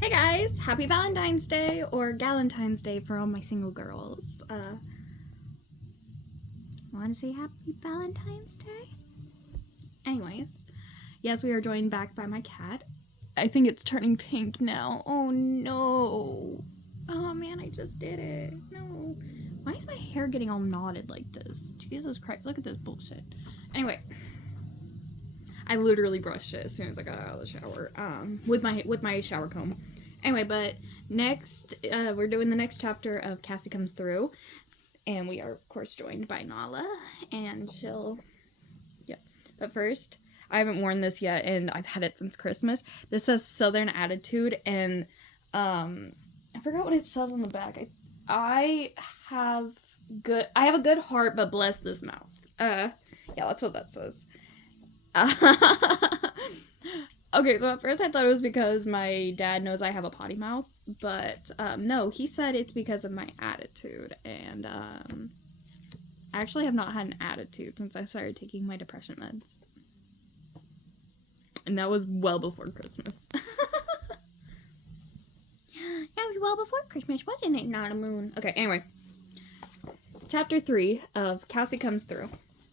Hey guys, happy Valentine's Day or Galentine's Day for all my single girls. Want to say happy Valentine's Day? Anyways, yes, we are joined back by my cat. I think it's turning pink now. Oh no. Oh man, I just did it. No. Why is my hair getting all knotted like this? Jesus Christ, look at this bullshit. Anyway, I literally brushed it as soon as I got out of the shower, with my shower comb. Anyway, but next, we're doing the next chapter of Cassie Comes Through, and we are, of course, joined by Nala, and but first, I haven't worn this yet, and I've had it since Christmas. This says Southern Attitude, and, I forgot what it says on the back. I have a good heart, but bless this mouth. Yeah, that's what that says. Okay, so at first I thought it was because my dad knows I have a potty mouth, but no, he said it's because of my attitude, and I actually have not had an attitude since I started taking my depression meds. And that was well before Christmas. That was well before Christmas, wasn't it, Not a Moon? Okay, anyway. Chapter 3 of Cassie Comes Through.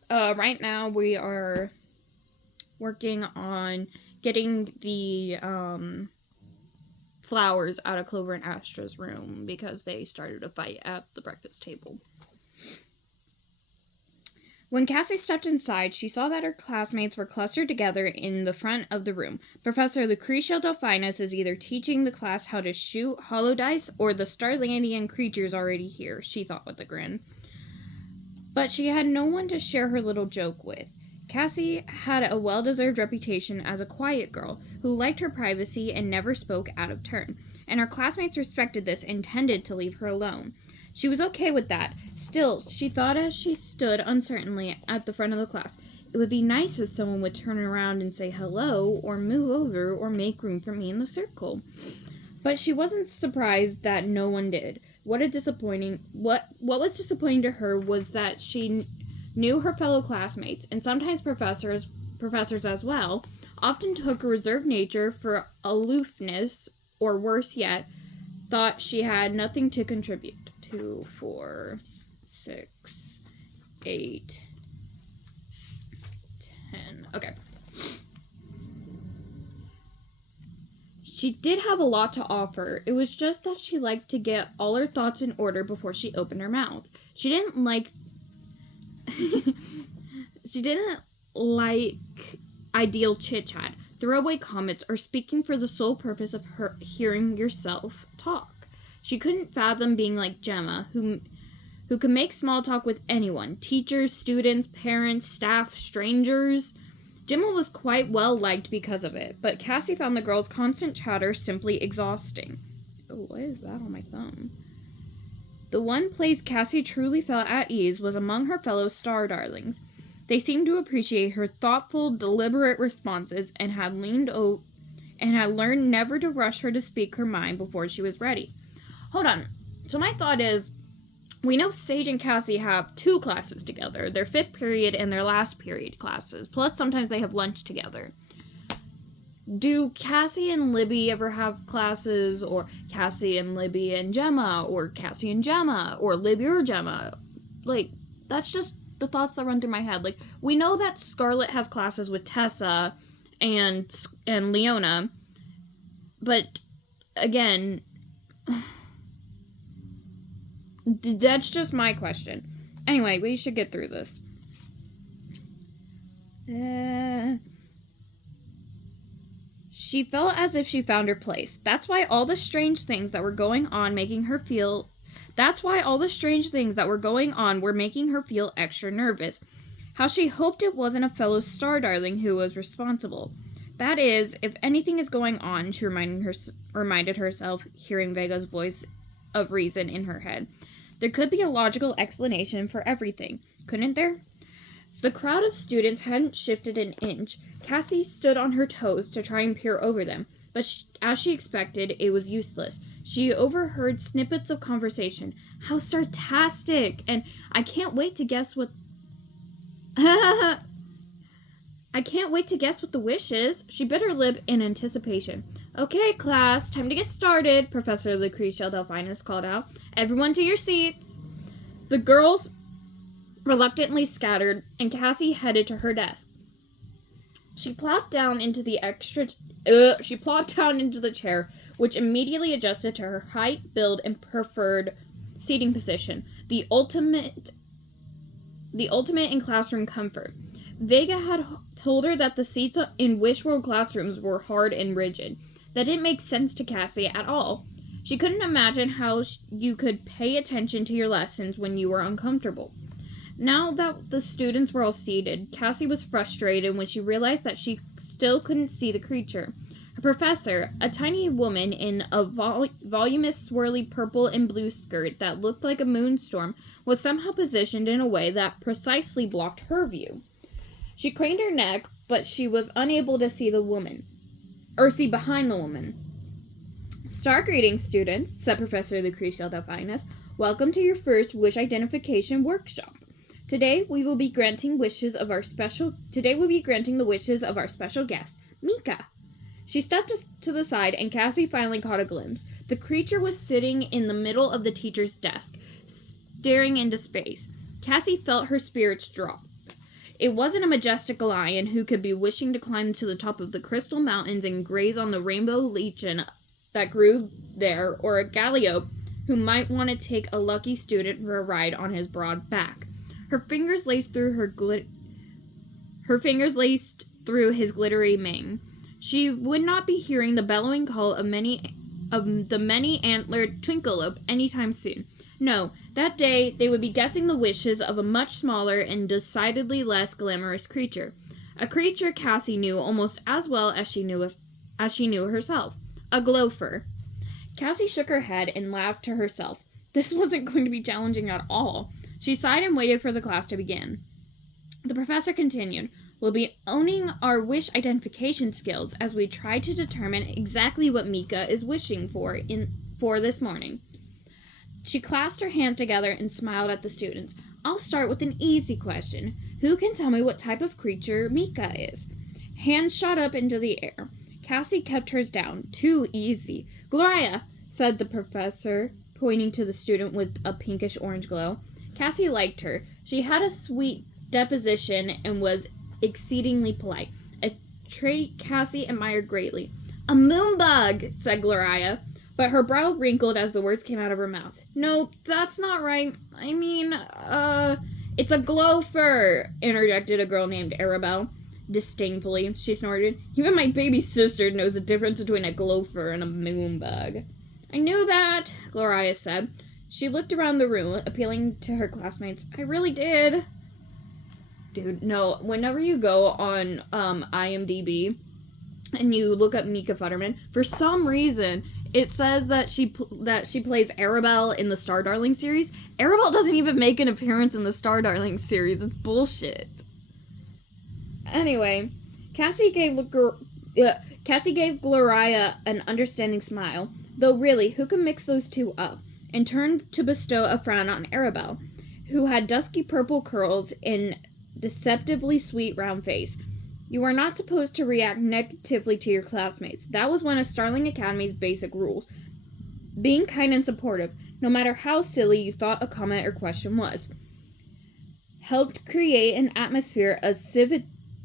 Right now we are working on getting the flowers out of Clover and Astra's room because they started a fight at the breakfast table. When Cassie stepped inside, she saw that her classmates were clustered together in the front of the room. Professor Lucretia Delphinus is either teaching the class how to shoot hollow dice or the Starlandian creature's already here, she thought with a grin. But she had no one to share her little joke with. Cassie had a well-deserved reputation as a quiet girl who liked her privacy and never spoke out of turn, and her classmates respected this and tended to leave her alone. She was okay with that. Still, she thought as she stood uncertainly at the front of the class, it would be nice if someone would turn around and say hello, or move over, or make room for me in the circle. But she wasn't surprised that no one did. What was disappointing to her was that she knew her fellow classmates, and sometimes professors as well, often took a reserved nature for aloofness, or worse yet, thought she had nothing to contribute. 2, 4, 6, 8, 10. Okay. She did have a lot to offer. It was just that she liked to get all her thoughts in order before she opened her mouth. She didn't like ideal chit-chat, throwaway comments, or speaking for the sole purpose of her hearing yourself talk. She couldn't fathom being like Gemma, who could make small talk with anyone, teachers, students, parents, staff, strangers. Gemma was quite well liked because of it, but Cassie found the girls' constant chatter simply exhausting. Oh, what is that on my thumb? The one place Cassie truly felt at ease was among her fellow star darlings. They seemed to appreciate her thoughtful, deliberate responses and had learned never to rush her to speak her mind before she was ready. Hold on. So my thought is, we know Sage and Cassie have 2 classes together, their 5th period and their last period classes, plus sometimes they have lunch together. Do Cassie and Libby ever have classes, or Cassie and Libby and Gemma, or Cassie and Gemma, or Libby or Gemma? Like, that's just the thoughts that run through my head. Like, we know that Scarlet has classes with Tessa and Leona, but again, that's just my question. Anyway, we should get through this. She felt as if she found her place. That's why all the strange things that were going on were making her feel extra nervous. How she hoped it wasn't a fellow star darling who was responsible. That is, if anything is going on, she reminded herself, hearing Vega's voice of reason in her head. There could be a logical explanation for everything, couldn't there? The crowd of students hadn't shifted an inch. Cassie stood on her toes to try and peer over them, but as she expected, it was useless. She overheard snippets of conversation. How sarcastic! And I can't wait to guess what the wish is. She bit her lip in anticipation. Okay, class, time to get started, Professor Lucretia Delphinus called out. Everyone to your seats. The girls reluctantly scattered, and Cassie headed to her desk. She plopped down into the chair, which immediately adjusted to her height, build, and preferred seating position. The ultimate in classroom comfort. Vega had told her that the seats in Wishworld classrooms were hard and rigid. That didn't make sense to Cassie at all. She couldn't imagine how you could pay attention to your lessons when you were uncomfortable. Now that the students were all seated, Cassie was frustrated when she realized that she still couldn't see the creature. Her professor, a tiny woman in a voluminous swirly purple and blue skirt that looked like a moonstorm, was somehow positioned in a way that precisely blocked her view. She craned her neck, but she was unable to see see behind the woman. Star greetings, students, said Professor Lucretia Delphinus. Welcome to your first wish identification workshop. Today we will be granting the wishes of our special guest, Mika. She stepped to the side, and Cassie finally caught a glimpse. The creature was sitting in the middle of the teacher's desk, staring into space. Cassie felt her spirits drop. It wasn't a majestic lion who could be wishing to climb to the top of the crystal mountains and graze on the rainbow lichen that grew there, or a galiope who might want to take a lucky student for a ride on his broad back. Her fingers laced through his glittery mane. She would not be hearing the bellowing call of the many-antlered twinkleope anytime soon. No, that day they would be guessing the wishes of a much smaller and decidedly less glamorous creature. A creature Cassie knew almost as well as she knew herself. A gopher. Cassie shook her head and laughed to herself. This wasn't going to be challenging at all. She sighed and waited for the class to begin. The professor continued, We'll be owning our wish identification skills as we try to determine exactly what Mika is wishing for this morning. She clasped her hands together and smiled at the students. I'll start with an easy question. Who can tell me what type of creature Mika is? Hands shot up into the air. Cassie kept hers down. Too easy. Gloria, said the professor, pointing to the student with a pinkish-orange glow. Cassie liked her. She had a sweet deposition and was exceedingly polite, a trait Cassie admired greatly. A moonbug, said Gloria, but her brow wrinkled as the words came out of her mouth. No, that's not right. I mean, it's a gopher, interjected a girl named Arabelle. Disdainfully, she snorted. Even my baby sister knows the difference between a gopher and a moonbug. I knew that, Gloria said. She looked around the room, appealing to her classmates. I really did. Dude, no. Whenever you go on IMDb and you look up Mika Futterman, for some reason it says that she plays Arabelle in the Star Darling series. Arabelle doesn't even make an appearance in the Star Darling series. It's bullshit. Anyway, Cassie gave Gloria an understanding smile, though really, who can mix those two up? And turned to bestow a frown on Arabelle, who had dusky purple curls and deceptively sweet round face. You are not supposed to react negatively to your classmates. That was one of Starling Academy's basic rules. Being kind and supportive, no matter how silly you thought a comment or question was, helped create an atmosphere of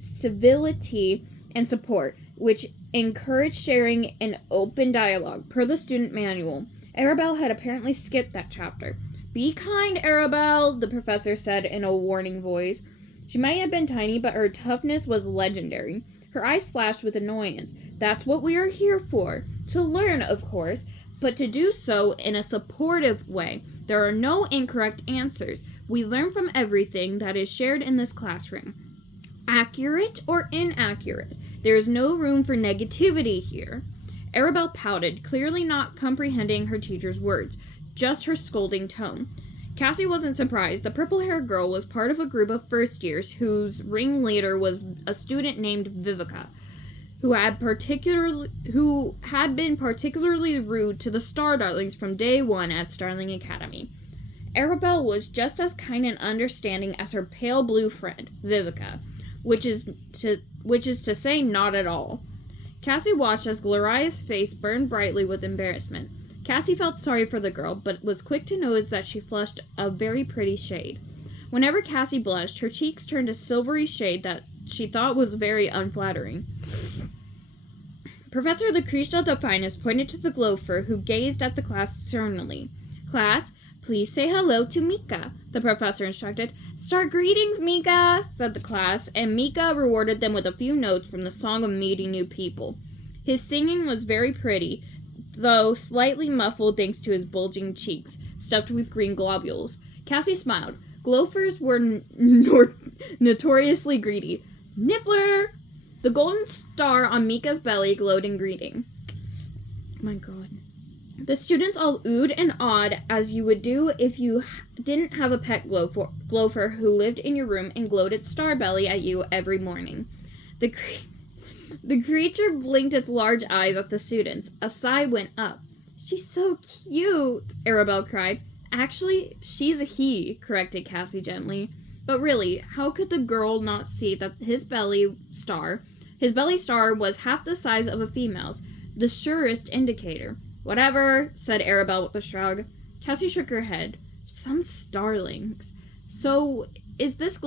civility and support, which encouraged sharing and open dialogue, per the student manual. Arabelle had apparently skipped that chapter. Be kind, Arabelle, the professor said in a warning voice. She might have been tiny, but her toughness was legendary. Her eyes flashed with annoyance. That's what we are here for. To learn, of course, but to do so in a supportive way. There are no incorrect answers. We learn from everything that is shared in this classroom. Accurate or inaccurate. There is no room for negativity here. Arabelle pouted, clearly not comprehending her teacher's words, just her scolding tone. Cassie wasn't surprised. The purple-haired girl was part of a group of first-years whose ringleader was a student named Vivica, who had been particularly rude to the Star Darlings from day one at Starling Academy. Arabelle was just as kind and understanding as her pale blue friend, Vivica, which is to say not at all. Cassie watched as Gloria's face burned brightly with embarrassment. Cassie felt sorry for the girl, but was quick to notice that she flushed a very pretty shade. Whenever Cassie blushed, her cheeks turned a silvery shade that she thought was very unflattering. Professor Lucretia Delphinus pointed to the gopher, who gazed at the class sternly. "Class, please say hello to Mika," the professor instructed. "Start greetings, Mika," said the class, and Mika rewarded them with a few notes from the Song of Meeting New People. His singing was very pretty, though slightly muffled thanks to his bulging cheeks, stuffed with green globules. Cassie smiled. Gophers were notoriously greedy. "Niffler!" The golden star on Mika's belly glowed in greeting. Oh my god. The students all oohed and awed, as you would do if you didn't have a pet gopher who lived in your room and glowed its star belly at you every morning. The creature blinked its large eyes at the students. A sigh went up. "She's so cute," Arabelle cried. "Actually, she's a he," corrected Cassie gently. But really, how could the girl not see that his belly star was half the size of a female's, the surest indicator? "Whatever," said Arabelle with a shrug. Cassie shook her head. "Some starlings. So what is this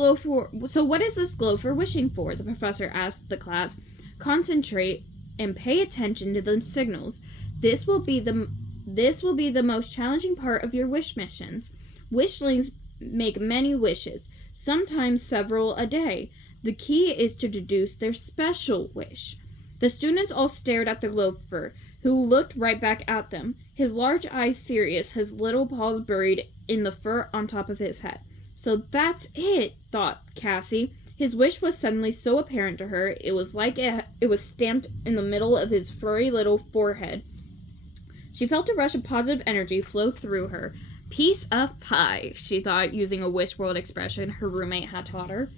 gopher wishing for?" the professor asked the class. "Concentrate and pay attention to the signals. This will be the most challenging part of your wish missions. Wishlings make many wishes, sometimes several a day. The key is to deduce their special wish." The students all stared at the gopher, who looked right back at them, his large eyes serious, his little paws buried in the fur on top of his head. "So that's it," thought Cassie. His wish was suddenly so apparent to her, it was like it was stamped in the middle of his furry little forehead. She felt a rush of positive energy flow through her. "Piece of pie," she thought, using a wish world expression her roommate had taught her.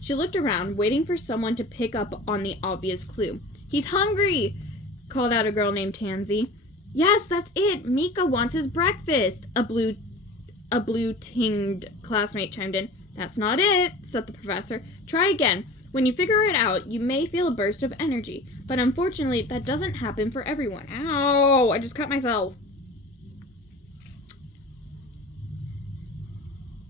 She looked around, waiting for someone to pick up on the obvious clue. "He's hungry!" called out a girl named Tansy. "Yes, that's it! Mika wants his breakfast!" A blue-tinged classmate chimed in. "That's not it," said the professor. "Try again. When you figure it out, you may feel a burst of energy. But unfortunately, that doesn't happen for everyone." Ow! I just cut myself.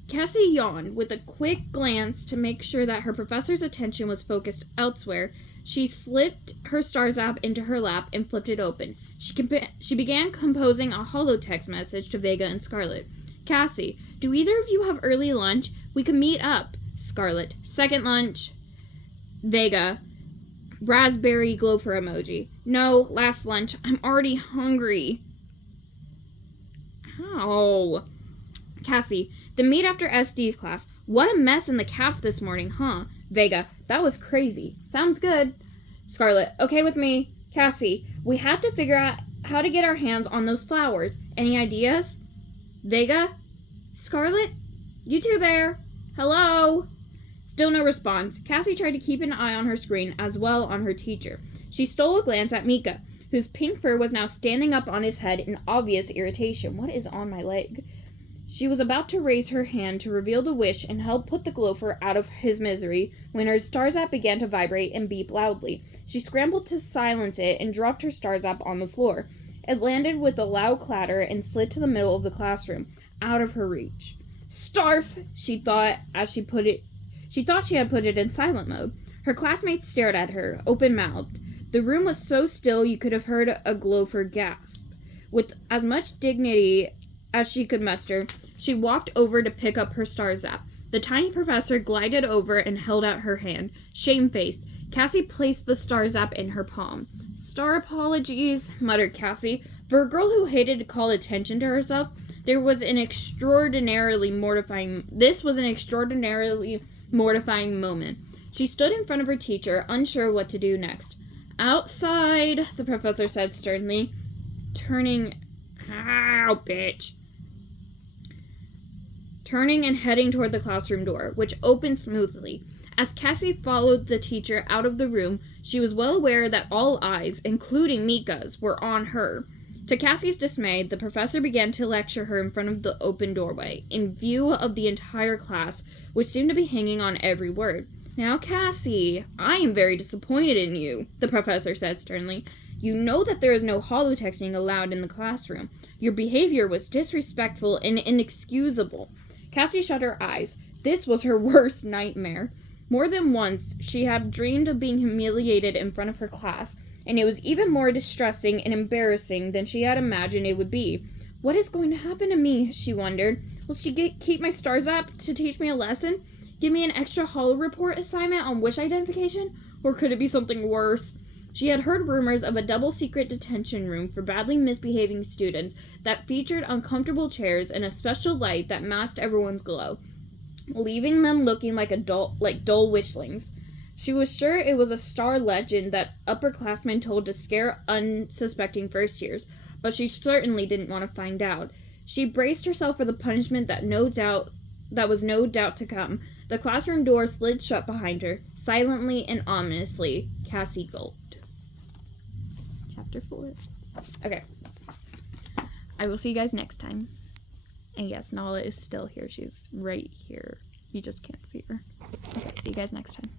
Cassie yawned. With a quick glance to make sure that her professor's attention was focused elsewhere, she slipped her star zap into her lap and flipped it open. She began composing a holotext message to Vega and Scarlet. "Cassie, do either of you have early lunch? We can meet up." Scarlet, "Second lunch." Vega, raspberry gopher emoji. "No, last lunch. I'm already hungry." Ow. Cassie, "Then meet after SD class. What a mess in the caf this morning, huh?" Vega, "That was crazy." "Sounds good." Scarlet, "Okay with me." Cassie, "We have to figure out how to get our hands on those flowers. Any ideas?" Vega, "Scarlet? You two there? Hello?" Still no response. Cassie tried to keep an eye on her screen as well on her teacher. She stole a glance at Mika, whose pink fur was now standing up on his head in obvious irritation. What is on my leg? She was about to raise her hand to reveal the wish and help put the gopher out of his misery when her star zap began to vibrate and beep loudly. She scrambled to silence it and dropped her star zap on the floor. It landed with a loud clatter and slid to the middle of the classroom, out of her reach. "Starf!" she thought as she put it. She thought she had put it in silent mode. Her classmates stared at her, open-mouthed. The room was so still you could have heard a gopher gasp. With as much dignity as she could muster, she walked over to pick up her star zap. The tiny professor glided over and held out her hand. Shamefaced, Cassie placed the star zap in her palm. "Star apologies," muttered Cassie. For a girl who hated to call attention to herself, this was an extraordinarily mortifying moment. She stood in front of her teacher, unsure what to do next. "Outside," the professor said sternly, turning and heading toward the classroom door, which opened smoothly. As Cassie followed the teacher out of the room, she was well aware that all eyes, including Mika's, were on her. To Cassie's dismay, the professor began to lecture her in front of the open doorway, in view of the entire class, which seemed to be hanging on every word. Now, Cassie, I am very disappointed in you, the professor said sternly. You know that there is no holotexting allowed in the classroom. Your behavior was disrespectful and inexcusable. Cassie shut her eyes. This was her worst nightmare. More than once, she had dreamed of being humiliated in front of her class, and it was even more distressing and embarrassing than she had imagined it would be. What is going to happen to me? She wondered. Will she keep my stars up to teach me a lesson? Give me an extra holo report assignment on wish identification? Or could it be something worse? She had heard rumors of a double secret detention room for badly misbehaving students that featured uncomfortable chairs and a special light that masked everyone's glow, leaving them looking like dull wishlings. She was sure it was a star legend that upperclassmen told to scare unsuspecting first years, but she certainly didn't want to find out. She braced herself for the punishment that was no doubt to come. The classroom door slid shut behind her. Silently and ominously, Cassie gulped. Chapter 4. Okay. I will see you guys next time. And yes, Nala is still here. She's right here. You just can't see her. Okay, see you guys next time.